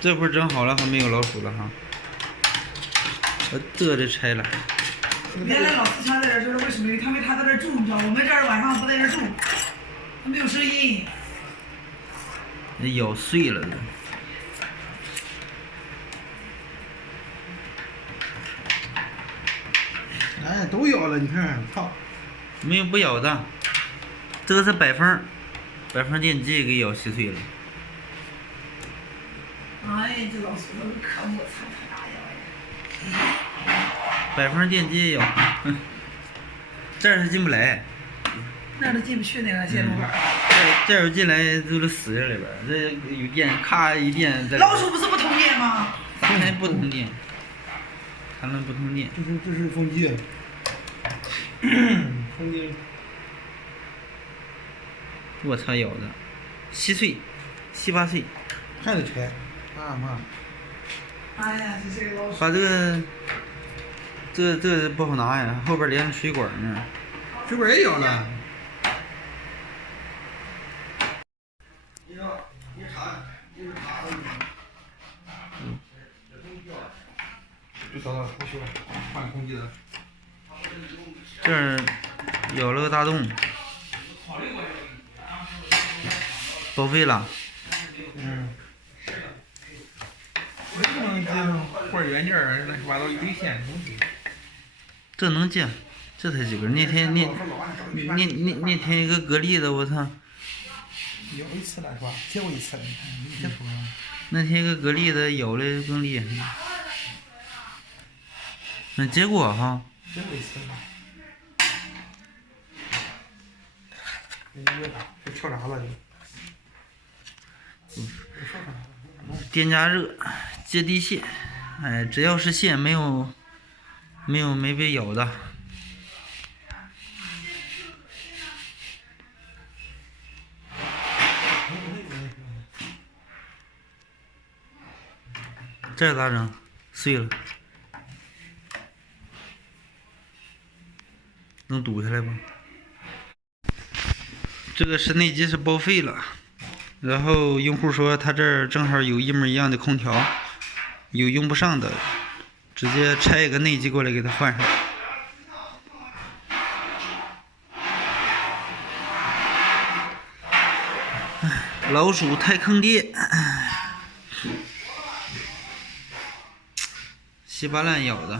这会儿整好了，还没有老鼠了哈。这得拆了。原来老四强在这儿就是为什么？因为他在这儿住，你知道，我们这儿晚上不在这儿住，他没有声音。那咬碎了都。哎，都咬了，你看，操！没有不咬的，这个是百缝电机给咬稀碎了。哎，这老鼠都是可恶，操他大爷！百缝电机咬，这儿是进不来。那儿都进不去那个线路板。这儿进来都是死在里边儿，这有电，咔一电。老鼠不是不通电吗？咋能不通电？咋能不通电？这是风机，风机。我操，咬的，稀碎，稀巴碎。还得拆，啊妈！哎呀，这个老鼠。把这不好拿呀，后边连着水管呢。水管也咬了。就找到不修，换空机的。这儿咬了个大洞，报废了。为什么这换原件儿乱七八糟一堆线东西？这能接，这才几根。那天一个格力的，我操！咬一次了是吧？接过一次了，你看没接触上。那天一个格力的咬的更厉害。那结果哈。接过一次了。这跳闸了就。电加热，接地线，哎，只要是线没被咬的。这咋整？碎了，能堵下来不？这个室内机是报废了。然后用户说他这儿正好有一模一样的空调，有用不上的，直接拆一个内机过来给他换上。老鼠太坑爹，稀巴烂咬的。